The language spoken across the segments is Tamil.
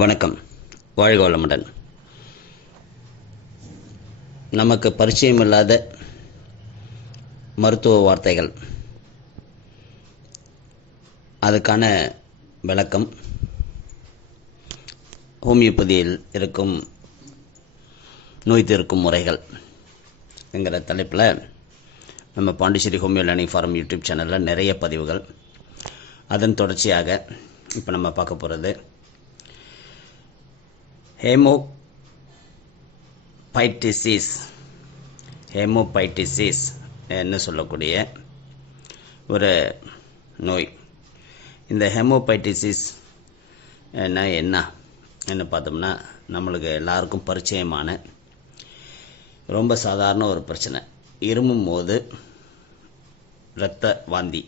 வணக்கம். வாழ்க வளமுடன். நமக்கு பரிச்சயமில்லாத மருத்துவ வார்த்தைகள், அதுக்கான விளக்கம் ஹோமியோபதியில் இருக்கும் நோய் தீர்க்கும் முறைகள் என்கிற தலைப்பில் நம்ம Pondicherry homeo learning forum YouTube சேனலில் நிறைய பதிவுகள். அதன் தொடர்ச்சியாக இப்போ நம்ம பார்க்க போகிறது ஹேமோபைட்டிசிஸ் என்று சொல்லக்கூடிய ஒரு நோய். இந்த ஹேமோபைட்டிசிஸ் என்ன பார்த்தோம்னா, நம்மளுக்கு எல்லாருக்கும் பரிச்சயமான ரொம்ப சாதாரண ஒரு பிரச்சனை. இருமும் போது இரத்த வாந்தி,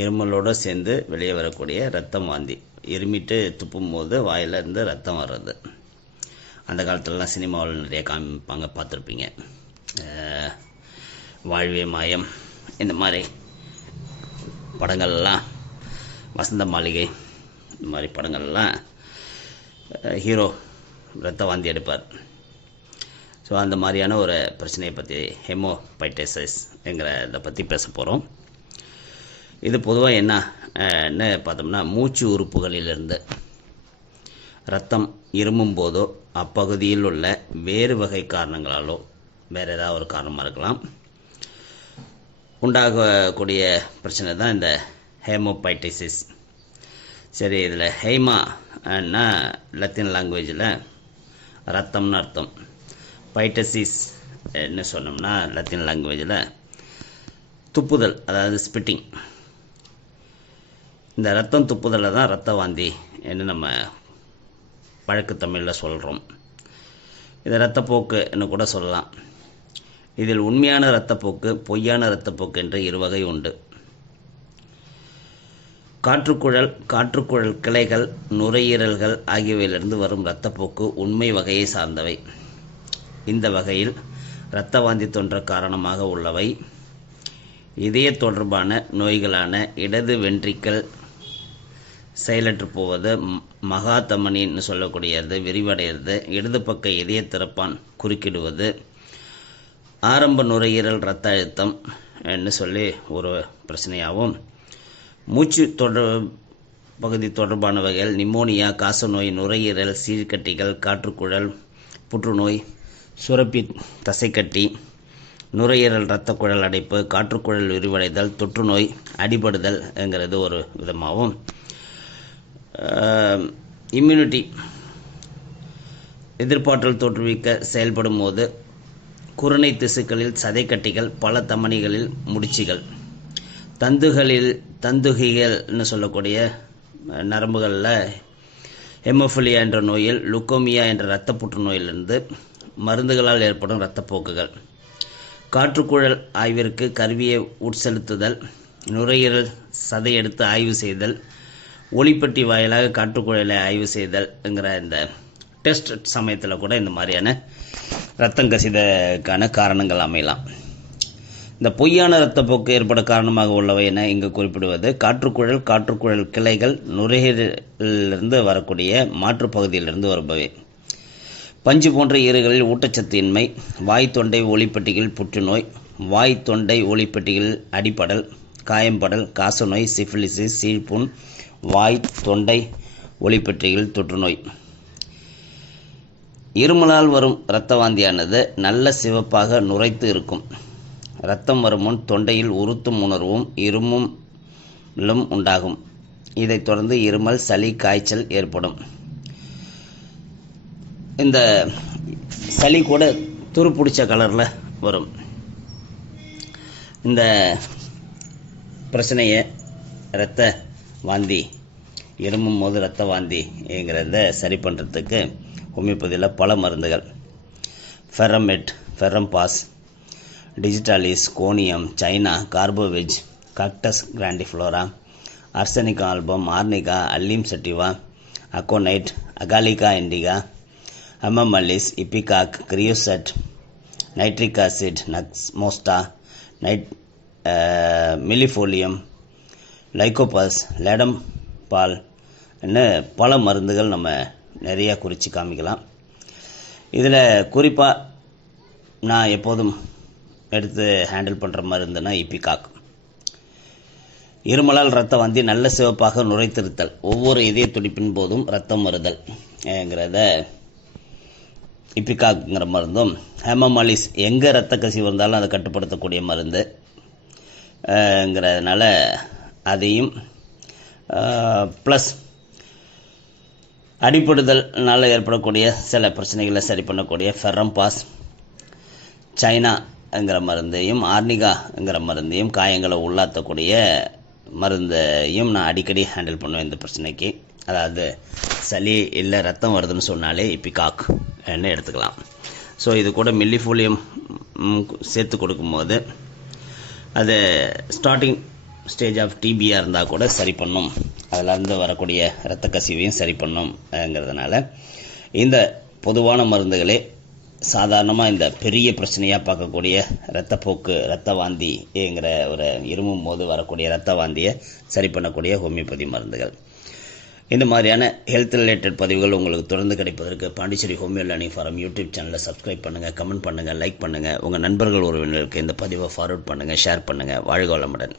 இருமலோடு சேர்ந்து வெளியே வரக்கூடிய ரத்தம் வாந்தி, இருமிட்டு துப்பும் போது வாயிலிருந்து ரத்தம் வர்றது. அந்த காலத்துலலாம் சினிமாவில் நிறைய காமிப்பாங்க, பார்த்துருப்பீங்க. வாழ்வே மாயம், இந்த மாதிரி படங்கள்லாம், வசந்த மாளிகை, இந்த மாதிரி படங்கள்லாம் ஹீரோ ரத்த வாந்தி எடுப்பார். ஸோ அந்த மாதிரியான ஒரு பிரச்சனையை பற்றி ஹெமோபைட்டிசிஸ் இதை பற்றி பேச போகிறோம். இது பொதுவாக என்னன்னு பார்த்தோம்னா, மூச்சு உறுப்புகளிலிருந்து ரத்தம் இருமும் போதோ அப்பகுதியில் உள்ள வேறு வகை காரணங்களாலோ, வேறு ஏதாவது ஒரு காரணமாக இருக்கலாம், உண்டாகக்கூடிய பிரச்சனை தான் இந்த ஹேமோபைட்டிசிஸ். சரி, இதில் ஹைமான்னா லத்தீன் லாங்குவேஜில் ரத்தம்னு அர்த்தம். பைட்டசிஸ் என்ன சொன்னோம்னா லத்தீன் லாங்குவேஜில் துப்புதல், அதாவது ஸ்பிட்டிங். இந்த ரத்தம் துப்புதலை தான் ரத்த வாந்தி என்று நம்ம வழக்கு தமிழில் சொல்கிறோம். இதை இரத்தப்போக்குன்னு கூட சொல்லலாம். இதில் உண்மையான இரத்தப்போக்கு, பொய்யான இரத்தப்போக்கு என்று இரு வகை உண்டு. காற்றுக்குழல் கிளைகள், நுரையீரல்கள் ஆகியவையிலிருந்து வரும் இரத்தப்போக்கு உண்மை வகையை சார்ந்தவை. இந்த வகையில் இரத்த வாந்தி தோன்ற காரணமாக உள்ளவை இதய தொடர்பான நோய்களான இடது வென்ட்ரிக்கல் செயலற்று போவது, மகாதமனின்னு சொல்லக்கூடியது விரிவடைகிறது, இடது பக்க இதய திறப்பான் குறுக்கிடுவது, ஆரம்ப நுரையீரல் இரத்த அழுத்தம் என்று சொல்லி ஒரு பிரச்சனையாகவும், மூச்சு பகுதி தொடர்பான வகைகள் நிமோனியா, காசநோய், நுரையீரல் சீழ்கட்டிகள், காற்றுக்குழல் புற்றுநோய், சுரப்பி தசைக்கட்டி, நுரையீரல் இரத்த குழல் அடைப்பு, காற்றுக்குழல் விரிவடைதல், தொற்றுநோய், அடிபடுதல் என்கிறது ஒரு விதமாகவும், இம்யூனிட்டி எதிர்ப்பாற்றல் தோற்றுவிக்க செயல்படும் போது குருணை திசுக்களில் சதைக்கட்டிகள், பல தமனிகளில் முடிச்சுகள், தந்துகிகள்னு சொல்லக்கூடிய நரம்புகளில் ஹெமோஃபிலியா என்ற நோயில், லுக்கோமியா என்ற இரத்த புற்றுநோயிலிருந்து மருந்துகளால் ஏற்படும் இரத்தப்போக்குகள், காற்றுக்குழல் ஆய்விற்கு கருவியை உட்செலுத்துதல், நுரையீரல் சதையெடுத்து ஆய்வு செய்தல், ஒளிப்பட்டி வாயிலாக காற்றுக்குழலை ஆய்வு செய்தல் என்கிற இந்த டெஸ்ட் சமயத்தில் கூட இந்த மாதிரியான இரத்தம் கசிதற்கான காரணங்கள் அமையலாம். இந்த பொய்யான இரத்தப்போக்கு ஏற்பட காரணமாக உள்ளவை என இங்கு குறிப்பிடுவது காற்றுக்குழல் கிளைகள், நுரையீரலிருந்து வரக்கூடிய மாற்றுப்பகுதியிலிருந்து வருபவை, பஞ்சு போன்ற ஈறுகளில் ஊட்டச்சத்து இன்மை, வாய் தொண்டை ஒளிப்பட்டிகள் புற்றுநோய், வாய் தொண்டை ஒளிப்பட்டிகள் அடிபடல், காயம்படல், காசநோய், சிஃபிலிசிஸ், சீழ்ப்புண், வாய் தொண்டை ஒளிப்பட்டிகள் தொற்றுநோய். இருமலால் வரும் இரத்த வாந்தியானது நல்ல சிவப்பாக நுரைத்து இருக்கும். இரத்தம் வரும் முன் தொண்டையில் உறுத்தும் உணர்வும் இருமலும் உண்டாகும். இதைத் தொடர்ந்து இருமல், சளி, காய்ச்சல் ஏற்படும். இந்த சளி கூட துருப்பிடிச்ச கலரில் வரும். இந்த பிரச்சனையை இரத்த வாந்தி, இருமும் போது இரத்த வாந்திங்கிறத சரி பண்ணுறதுக்கு ஹோமியோபதியில் பல மருந்துகள், ferrum met, ferrum phos, digitalis, conium, china, carbo veg, cactus grandiflora, arsenicum album, arnica, allium sativa, aconite, acalypha indica, hamamelis, ipecac, creosote, nitric acid, மோஸ்டா, மிலிஃபோலியம், லைகோபஸ், லேடம் பால், இன்னும் பல மருந்துகள் நம்ம நிறையா குறித்து காமிக்கலாம். இதில் குறிப்பாக நான் எப்போதும் எடுத்து ஹேண்டில் பண்ணுற மருந்துனா இப்பிகாக். இருமலால் ரத்தம் வாந்தி நல்ல சிவப்பாக நுரைத்திருத்தல், ஒவ்வொரு இதய துடிப்பின் போதும் ரத்தம் வருதல்ங்கிறத இப்பிகாக்ங்கிற மருந்தும், ஹேமமாலிஸ் எங்கே ரத்த கசிவு இருந்தாலும் அதை கட்டுப்படுத்தக்கூடிய மருந்துங்கிறதுனால அதையும், ப்ளஸ் அடிப்படுதல்னால் ஏற்படக்கூடிய சில பிரச்சனைகளை சரி பண்ணக்கூடிய ஃபெர்ரம்பாஸ் சைனாங்கிற மருந்தையும், ஆர்னிகாங்கிற மருந்தையும், காயங்களை உள்ளாற்றக்கூடிய மருந்தையும் நான் அடிக்கடி ஹேண்டில் பண்ணுவேன் இந்த பிரச்சனைக்கு. அதாவது சளி இல்லை ரத்தம் வருதுன்னு சொன்னாலே இப்பிகாக் என்ன எடுத்துக்கலாம். ஸோ இது கூட மில்லிஃபோலியம் சேர்த்து கொடுக்கும்போது அது ஸ்டார்டிங் ஸ்டேஜ் ஆஃப் டிபியாக இருந்தால் கூட சரி பண்ணும், அதிலேருந்து வரக்கூடிய இரத்த கசிவையும் சரி பண்ணும்ங்கிறதுனால இந்த பொதுவான மருந்துகளே சாதாரணமாக இந்த பெரிய பிரச்சனையாக பார்க்கக்கூடிய இரத்தப்போக்கு, இரத்த வாந்திங்கிற ஒரு இருமும் போது வரக்கூடிய இரத்த வாந்தியை சரி பண்ணக்கூடிய ஹோமியோபதி மருந்துகள். இந்த மாதிரியான ஹெல்த் ரிலேட்டட் பதிவுகள் உங்களுக்கு தொடர்ந்து கிடைப்பதற்கு Pondicherry homeo learning forum YouTube சேனலை சப்ஸ்கிரைப் பண்ணுங்கள், கமெண்ட் பண்ணுங்கள், லைக் பண்ணுங்கள். உங்கள் நண்பர்கள் உறவினருக்கு இந்த பதிவை ஃபார்வர்ட் பண்ணுங்கள், ஷேர் பண்ணுங்கள். வாழ்க வளமுடன்.